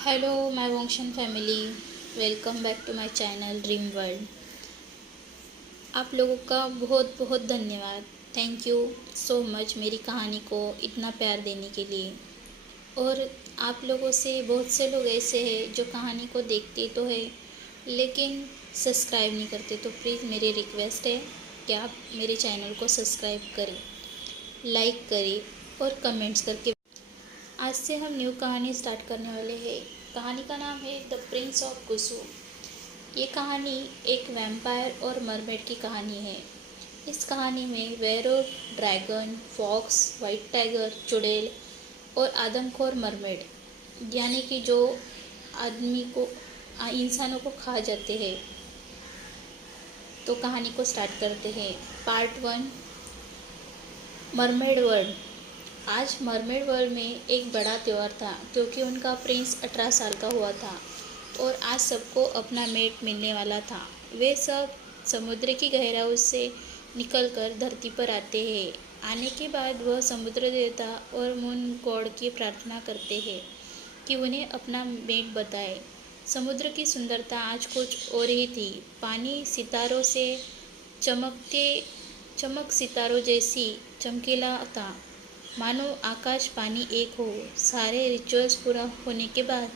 Hello my वंशन family. Welcome back to my channel dream world. आप लोगों का बहुत बहुत धन्यवाद। थैंक यू सो मच मेरी कहानी को इतना प्यार देने के लिए। और आप लोगों से बहुत से लोग ऐसे हैं जो कहानी को देखते तो है लेकिन सब्सक्राइब नहीं करते, तो प्लीज़ मेरी रिक्वेस्ट है कि आप मेरे चैनल को सब्सक्राइब करें, लाइक करें और कमेंट्स करके। आज से हम न्यू कहानी स्टार्ट करने वाले हैं। कहानी का नाम है द प्रिंस ऑफ कुसु। ये कहानी एक वैम्पायर और मरमेड की कहानी है। इस कहानी में werewolf, dragon, fox, white tiger, चुड़ैल और आदमखोर मरमेड यानी कि जो आदमी को इंसानों को खा जाते हैं। तो कहानी को स्टार्ट करते हैं। Part 1, mermaid world. आज मरमेड वर्ल्ड में एक बड़ा त्यौहार था क्योंकि उनका प्रिंस 18 साल का हुआ था और आज सबको अपना मेट मिलने वाला था। वे सब समुद्र की गहराई से निकलकर धरती पर आते हैं। आने के बाद वह समुद्र देवता और मून गॉड की प्रार्थना करते हैं कि उन्हें अपना मेट बताए। समुद्र की सुंदरता आज कुछ और ही थी। पानी सितारों से चमक सितारों जैसी चमकीला था, मानो आकाश पानी एक हो। सारे रिचुअल्स पूरा होने के बाद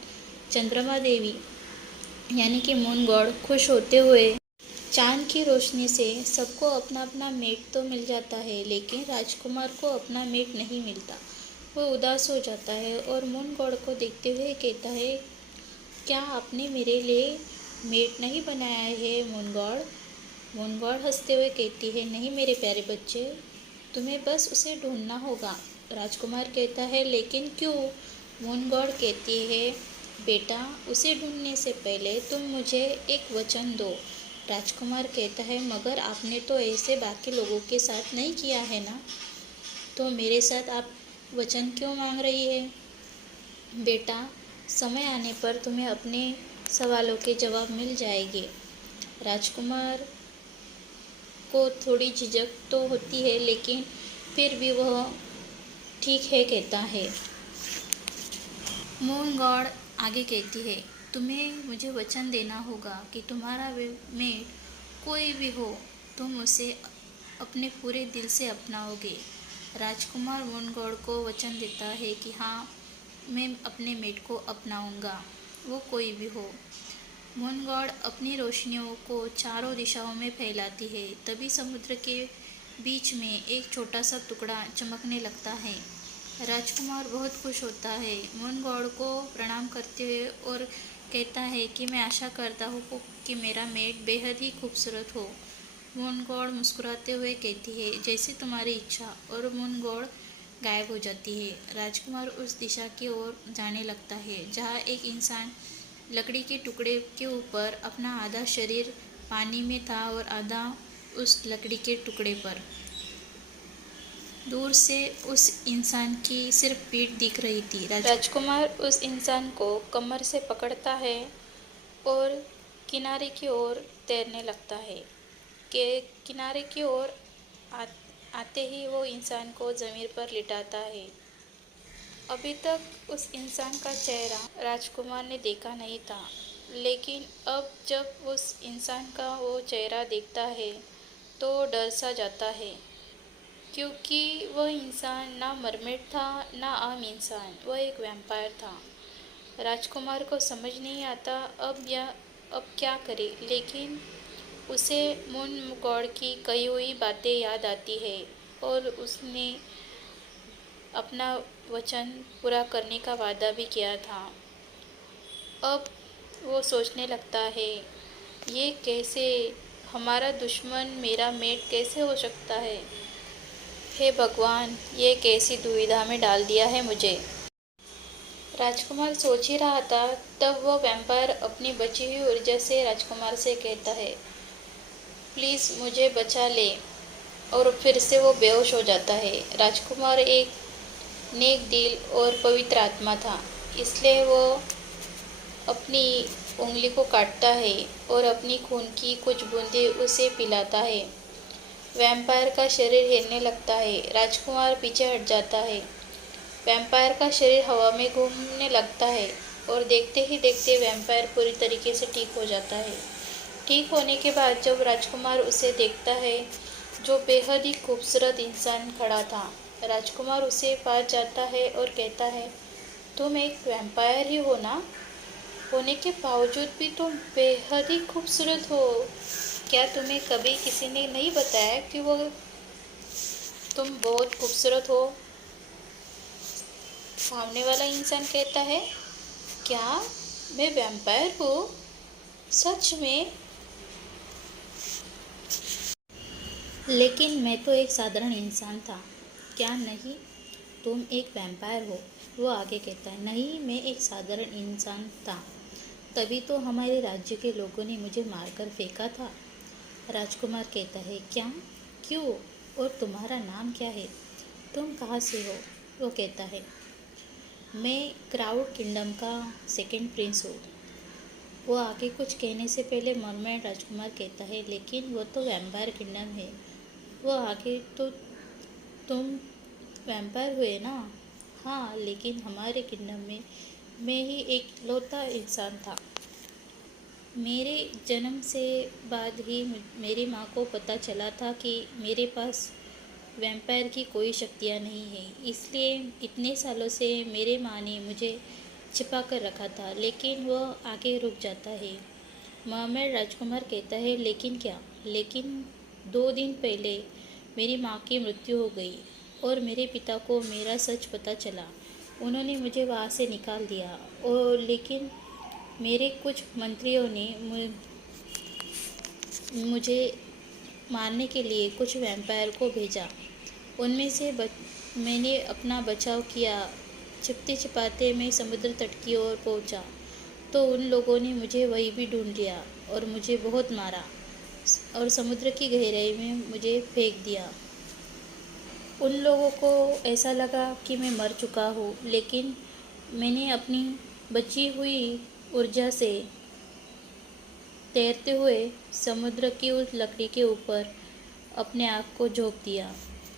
चंद्रमा देवी यानी कि मून गॉड खुश होते हुए चांद की रोशनी से सबको अपना अपना मेट तो मिल जाता है, लेकिन राजकुमार को अपना मेट नहीं मिलता। वो उदास हो जाता है और मून गॉड को देखते हुए कहता है, क्या आपने मेरे लिए मेट नहीं बनाया है मून गॉड? मून गॉड हंसते हुए कहती है, नहीं मेरे प्यारे बच्चे, तुम्हें बस उसे ढूंढना होगा। राजकुमार कहता है, लेकिन क्यों? मून गॉड कहती है, बेटा उसे ढूंढने से पहले तुम मुझे एक वचन दो। राजकुमार कहता है, मगर आपने तो ऐसे बाकी लोगों के साथ नहीं किया है ना, तो मेरे साथ आप वचन क्यों मांग रही है? बेटा समय आने पर तुम्हें अपने सवालों के जवाब मिल जाएंगे। राजकुमार को थोड़ी झिझक तो होती है लेकिन फिर भी वह ठीक है कहता है। मून गॉड आगे कहती है, तुम्हें मुझे वचन देना होगा कि तुम्हारा मेट कोई भी हो, तुम उसे अपने पूरे दिल से अपनाओगे। राजकुमार मून गॉड को वचन देता है कि हाँ, मैं अपने मेट को अपनाऊंगा, वो कोई भी हो। मून गॉड अपनी रोशनियों को चारों दिशाओं में फैलाती है। तभी समुद्र के बीच में एक छोटा सा टुकड़ा चमकने लगता है। राजकुमार बहुत खुश होता है, मून गॉड को प्रणाम करते हुए और कहता है कि मैं आशा करता हूँ कि मेरा मेट बेहद ही खूबसूरत हो। मून गॉड मुस्कुराते हुए कहती है, जैसे तुम्हारी इच्छा, और मून गॉड गायब हो जाती है। राजकुमार उस दिशा की ओर जाने लगता है जहाँ एक इंसान लकड़ी के टुकड़े के ऊपर अपना आधा शरीर पानी में था और आधा उस लकड़ी के टुकड़े पर। दूर से उस इंसान की सिर्फ पीठ दिख रही थी। राजकुमार उस इंसान को कमर से पकड़ता है और किनारे की ओर तैरने लगता है। कि किनारे की ओर आते ही वो इंसान को ज़मीन पर लिटाता है। अभी तक उस इंसान का चेहरा राजकुमार ने देखा नहीं था, लेकिन अब जब उस इंसान का वो चेहरा देखता है तो डर सा जाता है, क्योंकि वह इंसान ना मरमेड था ना आम इंसान, वह एक वैम्पायर था। राजकुमार को समझ नहीं आता अब क्या करे, लेकिन उसे मून गॉड की कही हुई बातें याद आती है और उसने अपना वचन पूरा करने का वादा भी किया था। अब वो सोचने लगता है, ये कैसे, हमारा दुश्मन मेरा मेट कैसे हो सकता है? हे भगवान, ये कैसी दुविधा में डाल दिया है मुझे। राजकुमार सोच ही रहा था, तब वह वैम्पायर अपनी बची हुई ऊर्जा से राजकुमार से कहता है, प्लीज़ मुझे बचा ले, और फिर से वो बेहोश हो जाता है। राजकुमार एक नेक दिल और पवित्र आत्मा था, इसलिए वो अपनी उंगली को काटता है और अपनी खून की कुछ बूंदें उसे पिलाता है। वैम्पायर का शरीर हिलने लगता है। राजकुमार पीछे हट जाता है। वैम्पायर का शरीर हवा में घूमने लगता है। और देखते ही देखते वैम्पायर पूरी तरीके से ठीक हो जाता है। ठीक होने के बाद जब राजकुमार उसे देखता है, जो बेहद ही खूबसूरत इंसान खड़ा था, राजकुमार उसे पास जाता है और कहता है, तुम एक वैम्पायर ही हो ना? होने के बावजूद भी तुम बेहद ही खूबसूरत हो। क्या तुम्हें कभी किसी ने नहीं बताया कि वो तुम बहुत खूबसूरत हो? सामने वाला इंसान कहता है, क्या मैं वैम्पायर हूँ? सच में? लेकिन मैं तो एक साधारण इंसान था। क्या नहीं? तुम एक वैम्पायर हो? वो आगे कहता है, नहीं, मैं एक साधारण इंसान था, तभी तो हमारे राज्य के लोगों ने मुझे मारकर फेंका था। राजकुमार कहता है, क्या? क्यों? और तुम्हारा नाम क्या है? तुम कहाँ से हो? वो कहता है, मैं क्राउड किंगडम का सेकंड प्रिंस हूँ। वो आगे कुछ कहने से पहले मरमैड राजकुमार कहता है, लेकिन वो तो वैम्पायर किंगडम है। वो आगे, तो तुम वैम्पायर हुए ना? हाँ, लेकिन हमारे किंगडम में मैं ही एक लौता इंसान था। मेरे जन्म से बाद ही मेरी माँ को पता चला था कि मेरे पास वैम्पायर की कोई शक्तियाँ नहीं हैं, इसलिए इतने सालों से मेरे माँ ने मुझे छिपा कर रखा था। लेकिन वह आगे रुक जाता है। मरमैड राजकुमार कहता है, लेकिन क्या? लेकिन 2 दिन पहले मेरी माँ की मृत्यु हो गई और मेरे पिता को मेरा सच पता चला। उन्होंने मुझे वहाँ से निकाल दिया, और लेकिन मेरे कुछ मंत्रियों ने मुझे मारने के लिए कुछ वैम्पायर को भेजा। उनमें से मैंने अपना बचाव किया। छिपते छिपाते मैं समुद्र तट की ओर पहुंचा, तो उन लोगों ने मुझे वहीं भी ढूंढ लिया और मुझे बहुत मारा और समुद्र की गहराई में मुझे फेंक दिया। उन लोगों को ऐसा लगा कि मैं मर चुका हूँ, लेकिन मैंने अपनी बची हुई ऊर्जा से तैरते हुए समुद्र की उस लकड़ी के ऊपर अपने आप को झोंक दिया,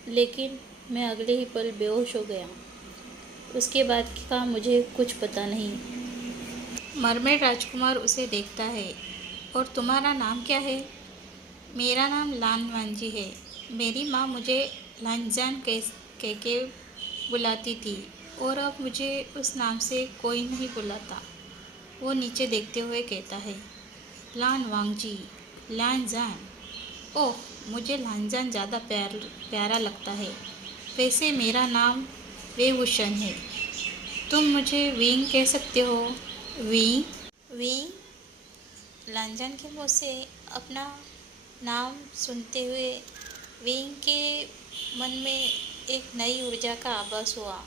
लेकिन मैं अगले ही पल बेहोश हो गया। उसके बाद का मुझे कुछ पता नहीं। मरमेड राजकुमार उसे देखता है, और तुम्हारा नाम क्या है? मेरा नाम लान वांजी है। मेरी माँ मुझे लानजान कह के बुलाती थी, और अब मुझे उस नाम से कोई नहीं बुलाता। वो नीचे देखते हुए कहता है, लान वांगजी, लानजान। ओह, मुझे लानजान ज़्यादा प्यारा लगता है। वैसे मेरा नाम वेवुशन है। तुम मुझे विंग कह सकते हो। विंग? विंग? लांजान के मुँह से अपना नाम सुनते हुए विंग के मन में एक नई ऊर्जा का आभास हुआ।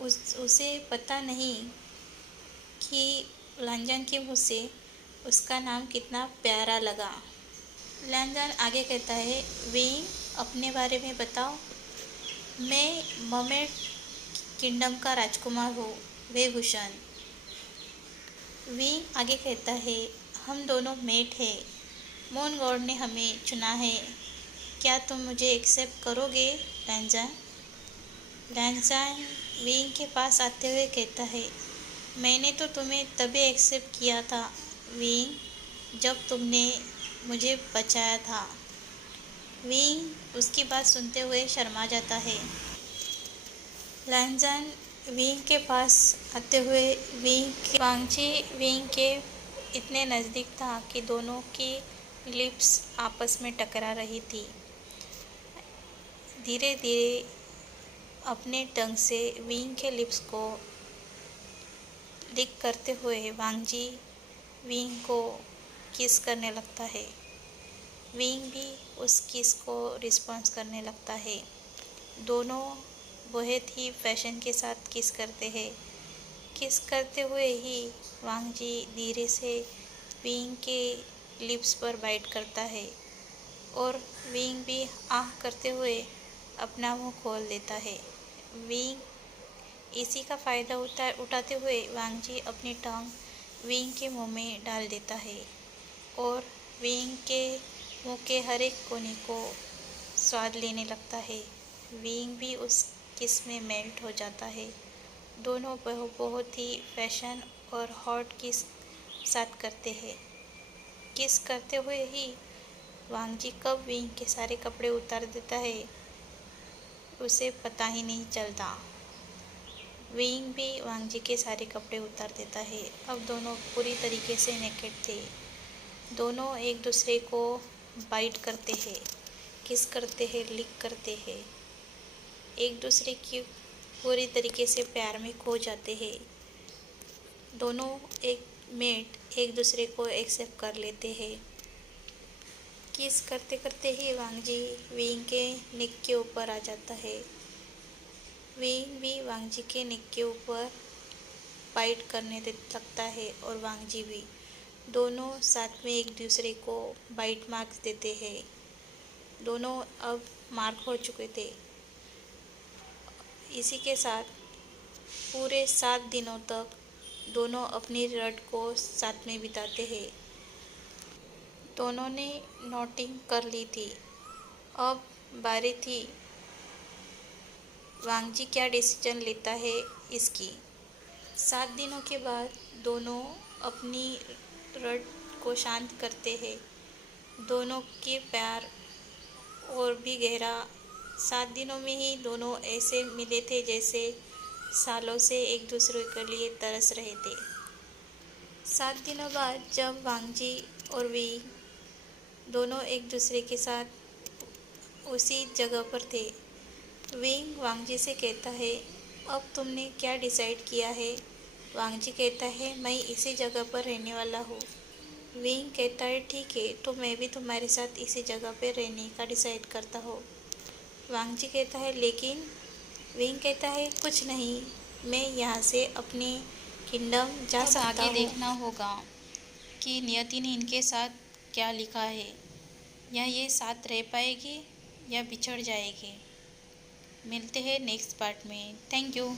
उसे पता नहीं कि लांजान के मुँह से उसका नाम कितना प्यारा लगा। लांजान आगे कहता है, विंग, अपने बारे में बताओ। मैं मर्मेड किंगडम का राजकुमार हूँ, वेभूषण। विंग आगे कहता है, हम दोनों मेट हैं। मून गॉड ने हमें चुना है। क्या तुम मुझे एक्सेप्ट करोगे, लांजान? लांजान विंग के पास आते हुए कहता है, मैंने तो तुम्हें तभी एक्सेप्ट किया था, विंग, जब तुमने मुझे बचाया था। विंग उसकी बात सुनते हुए शर्मा जाता है। लांजान विंग के पास आते हुए वांगजी विंग के इतने नज़दीक था कि दोनों की लिप्स आपस में टकरा रही थी। धीरे धीरे अपने टंग से विंग के लिप्स को लिक करते हुए वांगजी विंग को किस करने लगता है। विंग भी उस किस को रिस्पॉन्स करने लगता है। दोनों बहुत ही पैशन के साथ किस करते हैं। किस करते हुए ही वांगजी धीरे से विंग के लिप्स पर बाइट करता है, और विंग भी आह करते हुए अपना मुंह खोल देता है। विंग इसी का फ़ायदा उठाते हुए वांगजी अपनी टांग विंग के मुंह में डाल देता है, और विंग के मुंह के हर एक कोने को स्वाद लेने लगता है। विंग भी उस किस में मेल्ट हो जाता है, दोनों बहुत ही फैशन और हॉट किस साथ करते हैं। किस करते हुए ही वांग जी कब विंग के सारे कपड़े उतार देता है उसे पता ही नहीं चलता। विंग भी वांग जी के सारे कपड़े उतार देता है। अब दोनों पूरी तरीके से नेकेड थे। दोनों एक दूसरे को बाइट करते हैं, किस करते हैं, लिक करते हैं, एक दूसरे की पूरी तरीके से प्यार में खो जाते हैं। दोनों एक दूसरे को एक्सेप्ट कर लेते हैं। किस करते करते ही वांग जी विंग के नेक के ऊपर आ जाता है। विंग भी वांग जी के नेक के ऊपर बाइट करने लगता है और वांग जी भी। दोनों साथ में एक दूसरे को बाइट मार्क्स देते हैं। दोनों अब मार्क हो चुके थे। इसी के साथ पूरे 7 दिनों तक दोनों अपनी रट को साथ में बिताते हैं। दोनों ने नोटिंग कर ली थी। अब बारी थी वांग जी क्या डिसीजन लेता है इसकी। 7 दिनों के बाद दोनों अपनी रट को शांत करते हैं। दोनों के प्यार और भी गहरा। 7 दिनों में ही दोनों ऐसे मिले थे जैसे सालों से एक दूसरे के लिए तरस रहे थे। 7 दिनों बाद जब वांग जी और वी दोनों एक दूसरे के साथ उसी जगह पर थे, विंग वांग जी से कहता है, अब तुमने क्या डिसाइड किया है? वांग जी कहता है, मैं इसी जगह पर रहने वाला हूँ। विंग कहता है, ठीक है, तो मैं भी तुम्हारे साथ इसी जगह पर रहने का डिसाइड करता हूँ। वांग जी कहता है, लेकिन विंग कहता है, कुछ नहीं, मैं यहाँ से अपने किंगडम जा सकता हूँ। आगे देखना होगा कि नियति ने इनके साथ क्या लिखा है, या ये साथ रह पाएगी या बिछड़ जाएगी। मिलते हैं नेक्स्ट पार्ट में। Thank you.